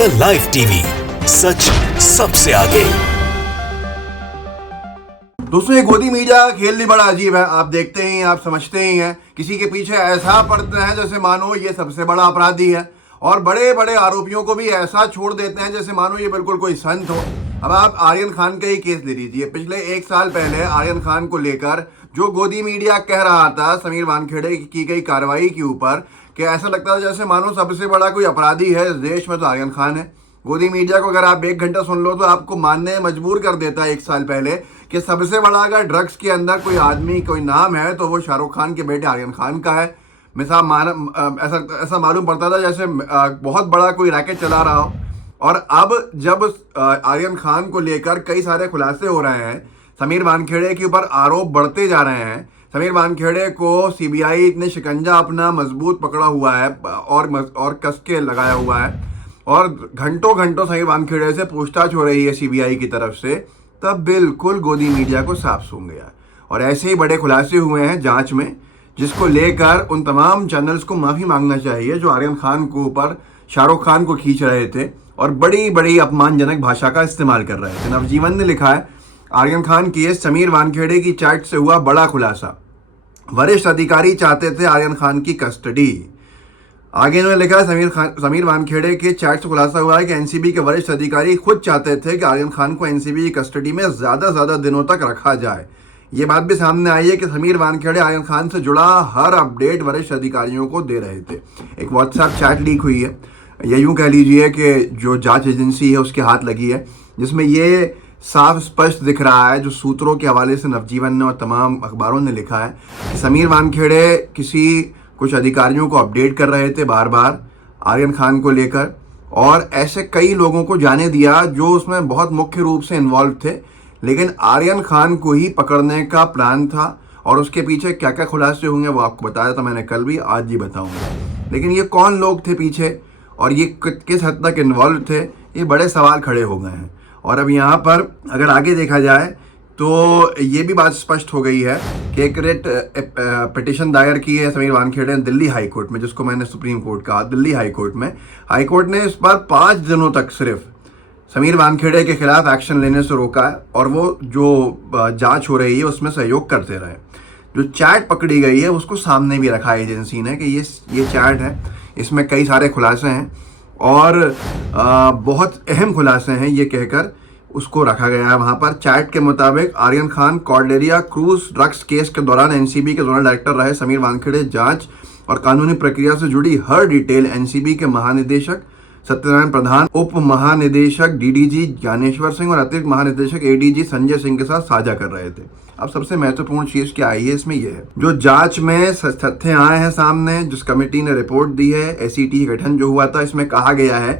The live TV, सच सबसे आगे। दोस्तों, ये गोदी मीडिया खेल भी बड़ा अजीब है। आप देखते ही हैं, आप समझते ही हैं, किसी के पीछे ऐसा पड़ते हैं जैसे मानो ये सबसे बड़ा अपराधी है, और बड़े बड़े आरोपियों को भी ऐसा छोड़ देते हैं जैसे मानो ये बिल्कुल कोई संत हो। अब आप आर्यन खान का ही केस ले लीजिए। पिछले 1 साल पहले आर्यन खान को लेकर जो गोदी मीडिया कह रहा था समीर वानखेड़े की गई कार्रवाई के ऊपर, कि ऐसा लगता था जैसे मानो सबसे बड़ा कोई अपराधी है इस देश में तो आर्यन खान है। गोदी मीडिया को अगर आप 1 घंटा सुन लो तो आपको मानने मजबूर कर देता है 1 साल पहले कि सबसे बड़ा अगर ड्रग्स के अंदर कोई आदमी कोई नाम है तो वो शाहरुख खान के बेटे आर्यन खान का है। ऐसा मालूम पड़ता था जैसे बहुत बड़ा कोई रैकेट चला रहा हो। और अब जब आर्यन खान को लेकर कई सारे खुलासे हो रहे हैं, समीर वानखेड़े के ऊपर आरोप बढ़ते जा रहे हैं, समीर वानखेड़े को सीबीआई ने शिकंजा अपना मजबूत पकड़ा हुआ है और कस के लगाया हुआ है, और घंटों घंटों समीर वानखेड़े से पूछताछ हो रही है सीबीआई की तरफ से, तब बिल्कुल गोदी मीडिया को साफ सूंघ गया। और ऐसे ही बड़े खुलासे हुए हैं जांच में, जिसको लेकर उन तमाम चैनल्स को माफ़ी मांगना चाहिए जो आर्यन खान को ऊपर शाहरुख खान को खींच रहे थे और बड़ी बड़ी अपमानजनक भाषा का इस्तेमाल कर रहे थे। नवजीवन ने लिखा है, आर्यन खान केस, समीर वानखेड़े की चैट से हुआ बड़ा खुलासा, वरिष्ठ अधिकारी चाहते थे आर्यन खान की कस्टडी। आगे इन्होंने लिखा है, समीर वानखेड़े के चैट से खुलासा हुआ है कि एनसीबी के वरिष्ठ अधिकारी खुद चाहते थे कि आर्यन खान को एनसीबी की कस्टडी में ज़्यादा दिनों तक रखा जाए। ये बात भी सामने आई है कि समीर वानखेड़े आर्यन खान से जुड़ा हर अपडेट वरिष्ठ अधिकारियों को दे रहे थे। एक व्हाट्सएप चैट लीक हुई है, या यूँ कह लीजिए कि जो जांच एजेंसी है उसके हाथ लगी है, जिसमें ये साफ स्पष्ट दिख रहा है, जो सूत्रों के हवाले से नवजीवन ने और तमाम अखबारों ने लिखा है, कि समीर वानखेड़े कुछ अधिकारियों को अपडेट कर रहे थे बार बार आर्यन खान को लेकर, और ऐसे कई लोगों को जाने दिया जो उसमें बहुत मुख्य रूप से इन्वॉल्व थे। लेकिन आर्यन खान को ही पकड़ने का प्लान था, और उसके पीछे क्या क्या खुलासे होंगे वो आपको बताया था मैंने कल भी, आज भी बताऊंगा। लेकिन ये कौन लोग थे पीछे और ये किस हद तक इन्वॉल्व थे, ये बड़े सवाल खड़े हो गए हैं। और अब यहाँ पर अगर आगे देखा जाए तो ये भी बात स्पष्ट हो गई है कि एक रेट पिटिशन दायर की है समीर वानखेड़े ने दिल्ली हाई कोर्ट में, जिसको मैंने सुप्रीम कोर्ट कहा, दिल्ली हाई कोर्ट में। हाई कोर्ट ने इस पर 5 दिनों तक सिर्फ समीर वानखेड़े के खिलाफ एक्शन लेने से रोका है, और वो जो जांच हो रही है उसमें सहयोग करते रहे। जो चैट पकड़ी गई है उसको सामने भी रखा है एजेंसी ने कि ये चैट है, इसमें कई सारे खुलासे हैं और बहुत अहम खुलासे हैं, ये कहकर उसको रखा गया है वहाँ पर। चैट के मुताबिक Aryan Khan Cordelia cruise drugs case के दौरान एनसीबी के जोनल डायरेक्टर रहे समीर वानखेड़े जांच और कानूनी प्रक्रिया से जुड़ी हर डिटेल एनसीबी के महानिदेशक सत्यनारायण प्रधान, उप महानिदेशक डीडीजी ज्ञानेश्वर सिंह और अतिरिक्त महानिदेशक एडीजी संजय सिंह के साथ साझा कर रहे थे। अब सबसे महत्वपूर्ण चीज क्या आई है इसमें, यह है जो जांच में तथ्य आए हैं सामने, जिस कमेटी ने रिपोर्ट दी है, एसीटी गठन जो हुआ था, इसमें कहा गया है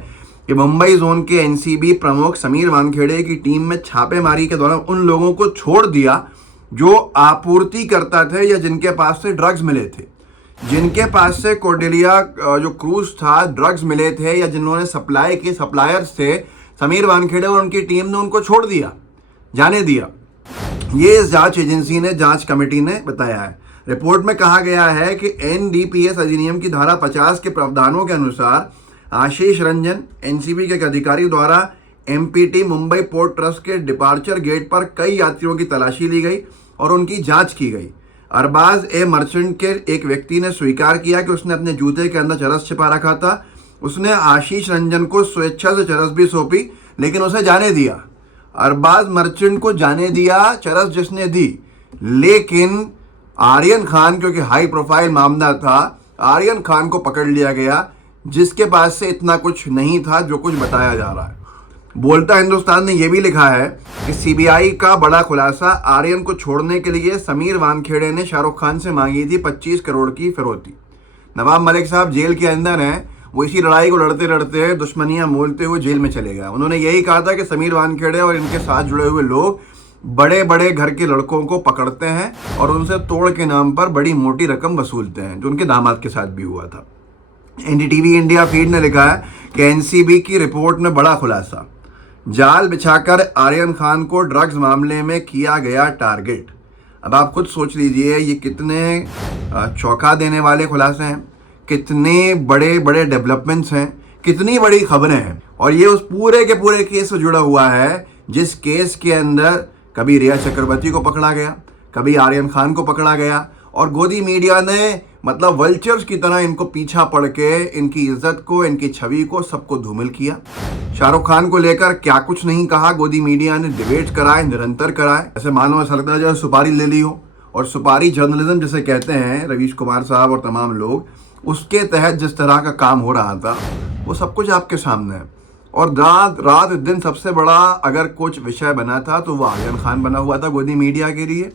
कि मुंबई जोन के एनसीबी प्रमुख समीर वानखेड़े की टीम में छापेमारी के दौरान उन लोगों को छोड़ दिया जो आपूर्ति करता थे या जिनके पास से ड्रग्स मिले थे, जिनके पास से कॉर्डेलिया जो क्रूज था ड्रग्स मिले थे, या जिन्होंने सप्लाई की सप्लायर से समीर वानखेड़े और उनकी टीम ने उनको छोड़ दिया, जाने दिया। ये इस जांच एजेंसी ने, जांच कमेटी ने बताया है। रिपोर्ट में कहा गया है कि एनडीपीएस अधिनियम की धारा 50 के प्रावधानों के अनुसार आशीष रंजन एनसीबी के एक अधिकारी द्वारा एमपीटी मुंबई पोर्ट ट्रस्ट के डिपार्चर गेट पर कई यात्रियों की तलाशी ली गई और उनकी जांच की गई। अरबाज ए मर्चेंट के एक व्यक्ति ने स्वीकार किया कि उसने अपने जूते के अंदर चरस छिपा रखा था। उसने आशीष रंजन को स्वेच्छा से चरस भी सौंपी, लेकिन उसे जाने दिया। अरबाज मर्चेंट को जाने दिया चरस जिसने दी, लेकिन आर्यन खान, क्योंकि हाई प्रोफाइल मामला था, आर्यन खान को पकड़ लिया गया, जिसके पास से इतना कुछ नहीं था जो कुछ बताया जा रहा है। बोलता हिंदुस्तान ने यह भी लिखा है कि सीबीआई का बड़ा खुलासा, आर्यन को छोड़ने के लिए समीर वानखेड़े ने शाहरुख खान से मांगी थी 25 करोड़ की फिरौती। नवाब मलिक साहब जेल के अंदर हैं, वो इसी लड़ाई को लड़ते लड़ते दुश्मनियां मोलते हुए जेल में चले गए। उन्होंने यही कहा था कि समीर वानखेड़े और इनके साथ जुड़े हुए लोग बड़े बड़े घर के लड़कों को पकड़ते हैं और उनसे तोड़ के नाम पर बड़ी मोटी रकम वसूलते हैं, जो उनके दामाद के साथ भी हुआ था। एनडीटीवी इंडिया फीड ने लिखा है कि एनसीबी की रिपोर्ट में बड़ा खुलासा, जाल बिछाकर आर्यन खान को ड्रग्स मामले में किया गया टारगेट। अब आप खुद सोच लीजिए ये कितने चौंका देने वाले खुलासे हैं, कितने बड़े बड़े डेवलपमेंट्स हैं कितनी बड़ी खबरें हैं। और ये उस पूरे के पूरे केस से जुड़ा हुआ है जिस केस के अंदर कभी रिया चक्रवर्ती को पकड़ा गया, कभी आर्यन खान को पकड़ा गया, और गोदी मीडिया ने मतलब वल्चर्स की तरह इनको पीछा पड़ के इनकी इज्जत को, इनकी छवि को, सबको धूमिल किया। शाहरुख खान को लेकर क्या कुछ नहीं कहा गोदी मीडिया ने, डिबेट कराए, निरंतर कराए, ऐसे मानो ऐसा लगता है जैसे सुपारी ले ली हो। और सुपारी जर्नलिज्म जिसे कहते हैं रवीश कुमार साहब और तमाम लोग, उसके तहत जिस तरह का काम हो रहा था वो सब कुछ आपके सामने है। और रात दिन सबसे बड़ा अगर कुछ विषय बना था तो वो आर्यन खान बना हुआ था गोदी मीडिया के लिए।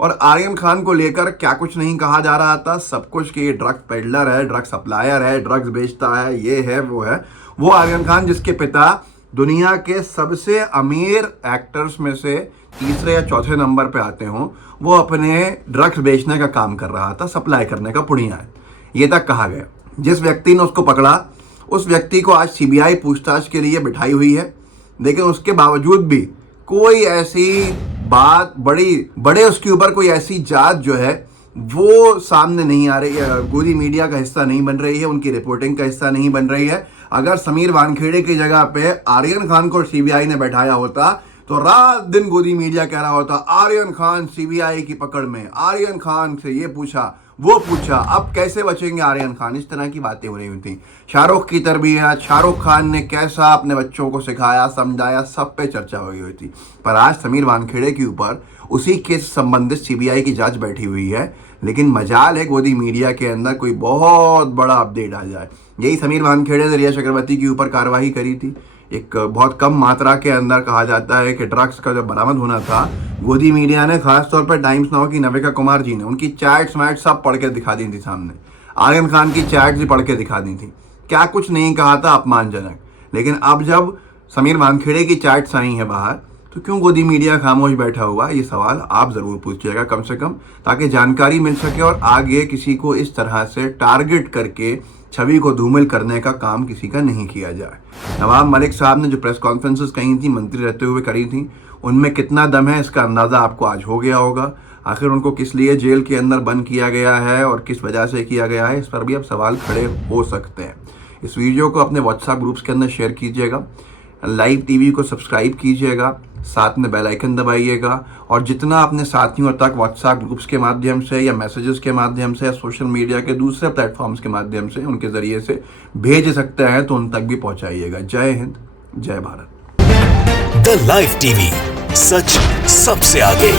और आर्यन खान को लेकर क्या कुछ नहीं कहा जा रहा था, सब कुछ कि ये ड्रग्स पेडलर है, ड्रग्स सप्लायर है, ड्रग्स बेचता है, ये है वो है। वो आर्यन खान जिसके पिता दुनिया के सबसे अमीर एक्टर्स में से तीसरे या चौथे नंबर पे आते हों, वो अपने ड्रग्स बेचने का काम कर रहा था, सप्लाई करने का पुड़िया है, ये तक कहा गया। जिस व्यक्ति ने उसको पकड़ा उस व्यक्ति को आज सीबीआई पूछताछ के लिए बिठाई हुई है, लेकिन उसके बावजूद भी कोई ऐसी बात बड़े उसके ऊपर कोई ऐसी जात जो है वो सामने नहीं आ रही है, गोदी मीडिया का हिस्सा नहीं बन रही है, उनकी रिपोर्टिंग का हिस्सा नहीं बन रही है। अगर समीर वानखेड़े की जगह पे आर्यन खान को सीबीआई ने बैठाया होता तो रात दिन गोदी मीडिया कह रहा होता आर्यन खान सीबीआई की पकड़ में, आर्यन खान से ये पूछा वो पूछा, अब कैसे बचेंगे आर्यन खान, इस तरह की बातें हो रही होती। शाहरुख की तरबियत, शाहरुख खान ने कैसा अपने बच्चों को सिखाया, समझाया, सब पे चर्चा हो गई हुई थी। पर आज समीर वानखेड़े के ऊपर उसी केस से संबंधित सीबीआई की जांच बैठी हुई है, लेकिन मजाल है गोदी मीडिया के अंदर कोई बहुत बड़ा अपडेट आ जाए। यही समीर वानखेड़े ने रिया चक्रवर्ती के ऊपर कार्रवाई करी थी। एक बहुत कम मात्रा के अंदर कहा जाता है कि ड्रग्स का जब बरामद होना था, गोदी मीडिया ने खासतौर पर टाइम्स नाउ की नविका कुमार जी ने उनकी चैट्स सब पढ़ के दिखा दी थी सामने, आर्यन खान की चैट्स भी पढ़ के दिखा दी थी। क्या कुछ नहीं कहा था, अपमानजनक। लेकिन अब जब समीर वानखेड़े की चैट्स आई हैं बाहर, तो क्यों गोदी मीडिया खामोश बैठा हुआ, ये सवाल आप ज़रूर पूछिएगा कम से कम, ताकि जानकारी मिल सके और आगे किसी को इस तरह से टारगेट करके छवि को धूमिल करने का काम किसी का नहीं किया जाए। नवाब मलिक साहब ने जो प्रेस कॉन्फ्रेंसेस कही थी, मंत्री रहते हुए करी थी, उनमें कितना दम है इसका अंदाज़ा आपको आज हो गया होगा। आखिर उनको किस लिए जेल के अंदर बंद किया गया है और किस वजह से किया गया है, इस पर भी अब सवाल खड़े हो सकते हैं। इस वीडियो को अपने व्हाट्सएप ग्रुप्स के अंदर शेयर कीजिएगा, लाइव टीवी को सब्सक्राइब कीजिएगा, साथ में बेल आइकन दबाइएगा, और जितना अपने साथियों तक व्हाट्सएप ग्रुप्स के माध्यम से या मैसेजेस के माध्यम से या सोशल मीडिया के दूसरे प्लेटफॉर्म्स के माध्यम से उनके ज़रिए से भेज सकते हैं तो उन तक भी पहुंचाइएगा। जय हिंद, जय भारत। द लाइव टीवी, सच सबसे आगे।